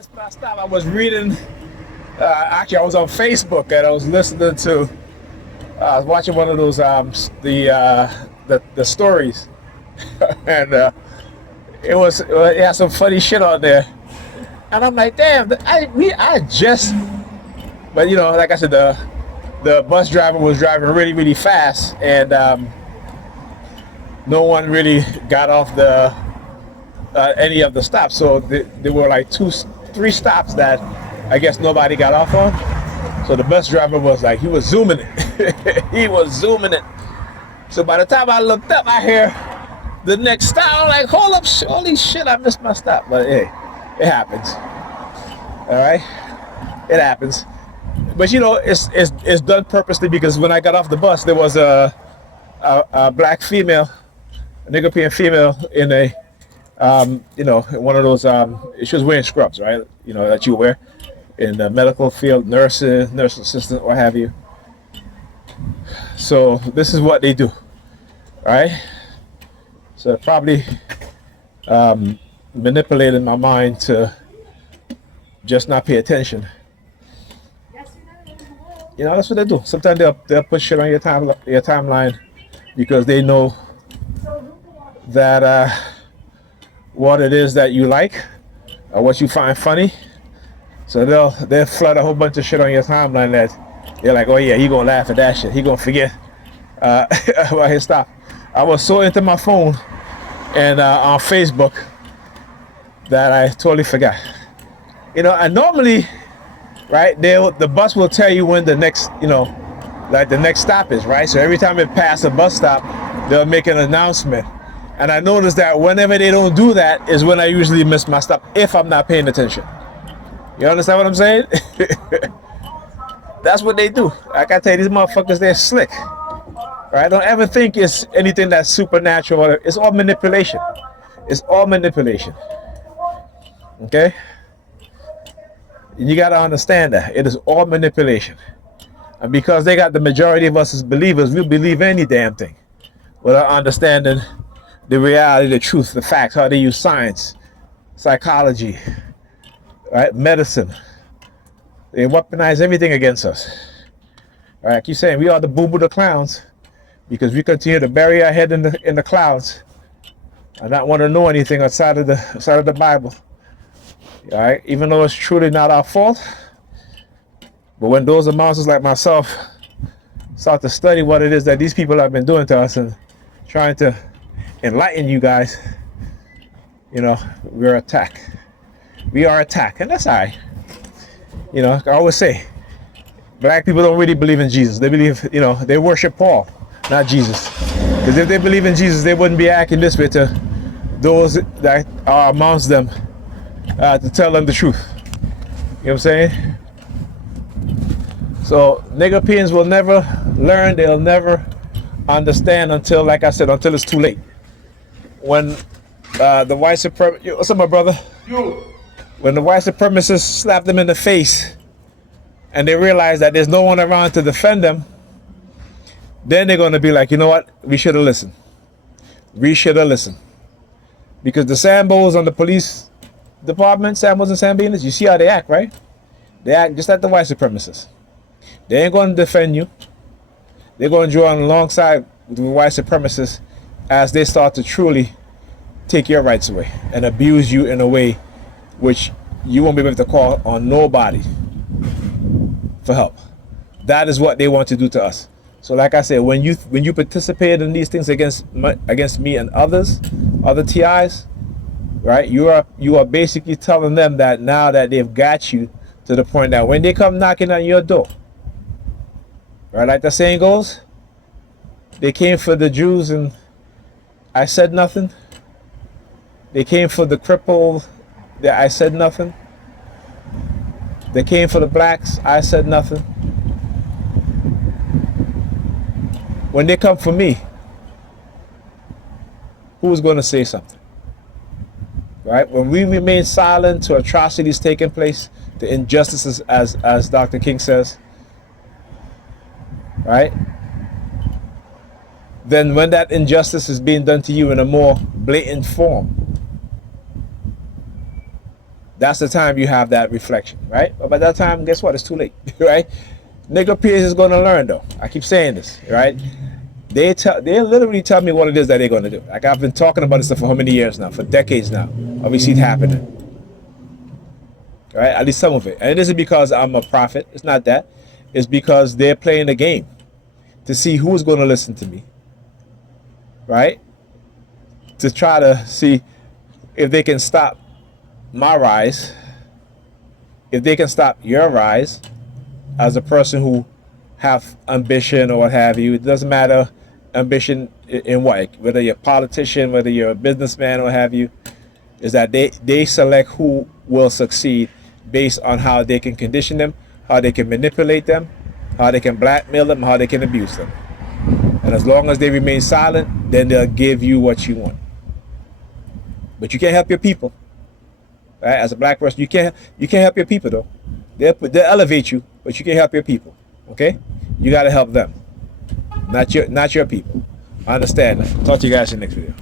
missed my stop. I was reading. Actually, I was on Facebook and I was listening to. I was watching one of those the stories, and it had some funny shit on there. And I'm like, damn, I just. But you know, like I said, the bus driver was driving really, really fast, and no one really got off the any of the stops. So there were like three stops that I guess nobody got off on. So the bus driver was like, he was zooming it. He was zooming it. So by the time I looked up, I hear the next stop. I'm like, hold up, holy shit, I missed my stop. But hey, it happens. All right, it happens. But you know, it's done purposely, because when I got off the bus, there was a black female, a Nigerian female in a you know, one of those, she was wearing scrubs, right? You know, that you wear in the medical field, nurse assistant, what have you. So this is what they do, right? So probably manipulating my mind to just not pay attention. You know, that's what they do. Sometimes they'll put shit on your timeline because they know that what it is that you like or what you find funny. So they'll flood a whole bunch of shit on your timeline that you're like, oh yeah, he gonna laugh at that shit. He gonna forget about his stuff. I was so into my phone and on Facebook that I totally forgot. You know, and normally, right, the bus will tell you when the next, you know, like the next stop is, right? So every time it passes a bus stop, they'll make an announcement. And I noticed that whenever they don't do that is when I usually miss my stop, if I'm not paying attention. You understand what I'm saying? That's what they do. Like I tell you, these motherfuckers, they're slick. Right? Don't ever think it's anything that's supernatural. It's all manipulation. It's all manipulation. Okay? You got to understand that. It is all manipulation. And because they got the majority of us as believers, we'll believe any damn thing without understanding the reality, the truth, the facts, how they use science, psychology, right? Medicine. They weaponize everything against us. All right, I keep saying we are the boo-boo the clowns because we continue to bury our head in the clouds and not want to know anything outside of the Bible. All right, even though it's truly not our fault, but when those amongst us like myself start to study what it is that these people have been doing to us and trying to enlighten you guys, you know, we're attacked. We are attacked, and that's all right. You know, I always say, black people don't really believe in Jesus. They believe, you know, they worship Paul, not Jesus. Because if they believe in Jesus, they wouldn't be acting this way to those that are amongst them to tell them the truth. You know what I'm saying? So Nigerians will never learn. They'll never understand until, like I said, until it's too late. When the white supremacists, what's up, my brother? Yo. When the white supremacists slap them in the face and they realize that there's no one around to defend them, then they're going to be like, you know what? We should have listened. We should have listened. Because the Sambos on the police department, Sambos and Sambinas, you see how they act, right? They act just like the white supremacists. They ain't going to defend you. They're going to join alongside the white supremacists as they start to truly take your rights away and abuse you in a way which you won't be able to call on nobody for help. That is what they want to do to us. So like I said, when you participate in these things against me and others, other TIs, right? You are basically telling them that now that they've got you to the point that when they come knocking on your door, right, like the saying goes, they came for the Jews and I said nothing. They came for the crippled, I said nothing. They came for the blacks, I said nothing. When they come for me, who's going to say something? Right? When we remain silent to atrocities taking place, the injustices, as Dr. King says, right? Then when that injustice is being done to you in a more blatant form, that's the time you have that reflection, right? But by that time, guess what? It's too late, right? Nigga peers is going to learn though. I keep saying this, right? They literally tell me what it is that they're going to do. Like I've been talking about this stuff for how many years now? For decades now. We see it happening, right? At least some of it. And it isn't because I'm a prophet. It's not that. It's because they're playing the game to see who's going to listen to me, right? To try to see if they can stop my rise, if they can stop your rise as a person who have ambition or what have you. It doesn't matter ambition in what, whether you're a politician, whether you're a businessman or what have you, is that they select who will succeed based on how they can condition them, how they can manipulate them, how they can blackmail them, how they can abuse them. And as long as they remain silent, then they'll give you what you want. But you can't help your people. Right? As a black person, you can't help your people though. They'll elevate you, but you can't help your people. Okay? You gotta help them. Not your people. I understand that. Talk to you guys in the next video.